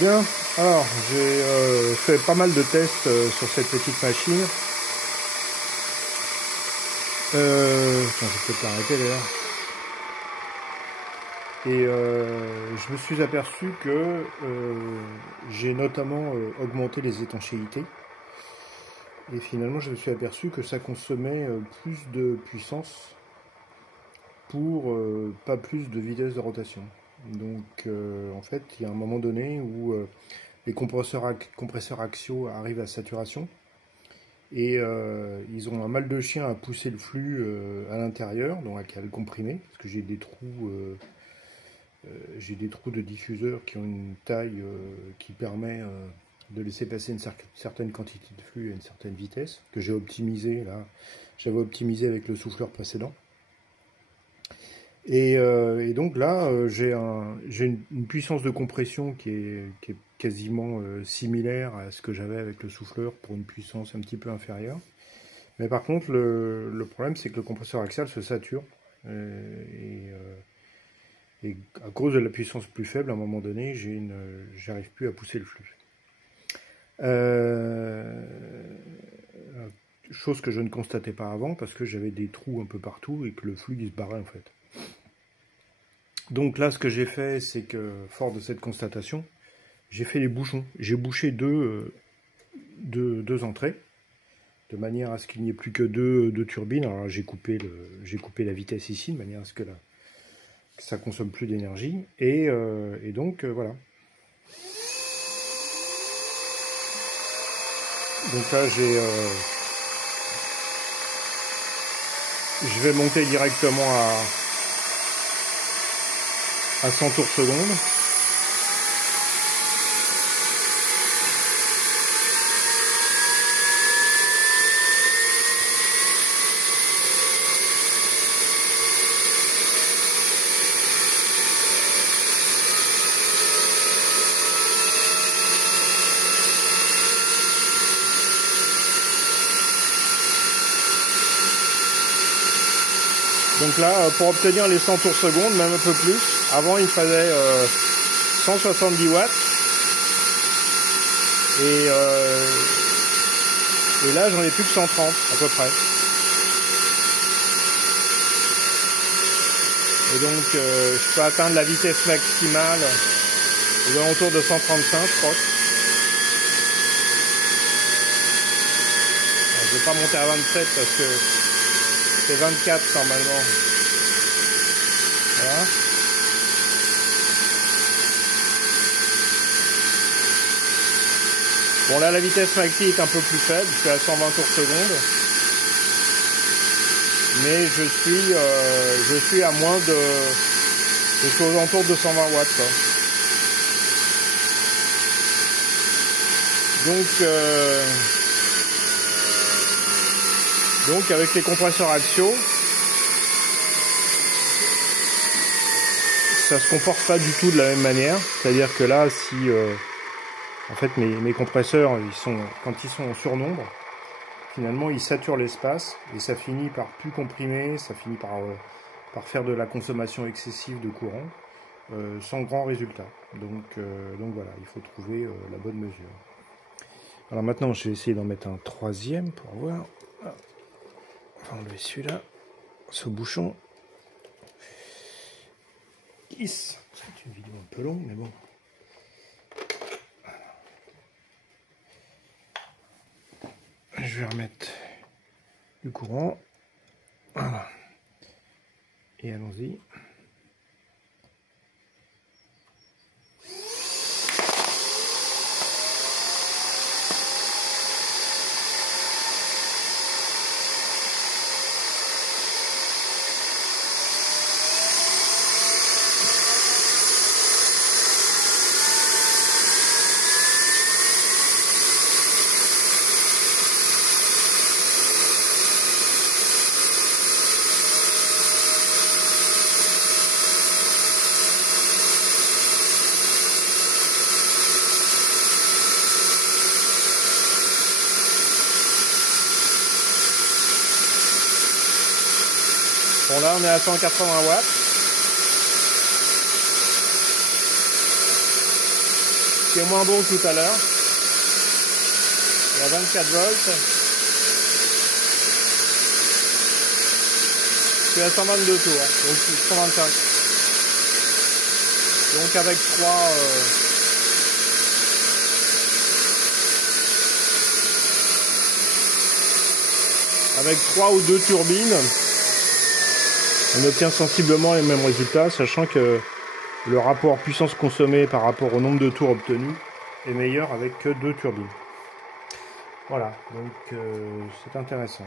Bien, alors j'ai fait pas mal de tests sur cette petite machine. Attends, je vais peut-être l'arrêter d'ailleurs. Et je me suis aperçu que j'ai notamment augmenté les étanchéités. Et finalement, je me suis aperçu que ça consommait plus de puissance pour pas plus de vitesse de rotation. Donc en fait, il y a un moment donné où les compresseurs axiaux arrivent à saturation et ils ont un mal de chien à pousser le flux à l'intérieur, donc à le comprimer, parce que j'ai des trous de diffuseur qui ont une taille qui permet de laisser passer une certaine quantité de flux à une certaine vitesse, que j'ai optimisé là. J'avais optimisé avec le souffleur précédent. Et donc là, j'ai une puissance de compression qui est quasiment similaire à ce que j'avais avec le souffleur pour une puissance un petit peu inférieure. Mais par contre, le problème, c'est que le compresseur axial se sature. Et à cause de la puissance plus faible, à un moment donné, j'arrive plus à pousser le flux. Chose que je ne constatais pas avant, parce que j'avais des trous un peu partout et que le flux il se barrait en fait. Donc là, ce que j'ai fait, c'est que, fort de cette constatation, j'ai fait les bouchons. J'ai bouché deux entrées, de manière à ce qu'il n'y ait plus que deux turbines. Alors j'ai coupé la vitesse ici, de manière à ce que ça consomme plus d'énergie. Et donc, voilà. Donc là, je vais monter directement à 100 tours seconde. Donc là, pour obtenir les 100 tours seconde, même un peu plus, avant il fallait 170 watts. Et là, j'en ai plus que 130 à peu près. Et donc, je peux atteindre la vitesse maximale aux alentours de 135, je crois. Alors, je vais pas monter à 27 parce que c'est 24 normalement. Voilà. Bon là la vitesse maxi est un peu plus faible, je suis à 120 tours seconde. Mais je suis à moins de... Je suis aux alentours de 120 watts quoi. Donc avec les compresseurs axiaux, ça se comporte pas du tout de la même manière. C'est-à-dire que là, si en fait mes compresseurs, quand ils sont en surnombre, finalement ils saturent l'espace et ça finit par plus comprimer, ça finit par faire de la consommation excessive de courant, sans grand résultat. Donc voilà, il faut trouver la bonne mesure. Alors maintenant, je vais essayer d'en mettre un troisième pour voir. On va enlever celui-là, ce bouchon. C'est une vidéo un peu longue, mais bon. Je vais remettre du courant. Voilà. Et allons-y. Bon là on est à 180 watts. qui est moins bon que tout à l'heure. Il y a 24 volts. Je suis à 122 tours, donc 125. Donc avec 3 ou 2 turbines, on obtient sensiblement les mêmes résultats, sachant que le rapport puissance consommée par rapport au nombre de tours obtenus est meilleur avec que 2 turbines. Voilà, donc c'est intéressant.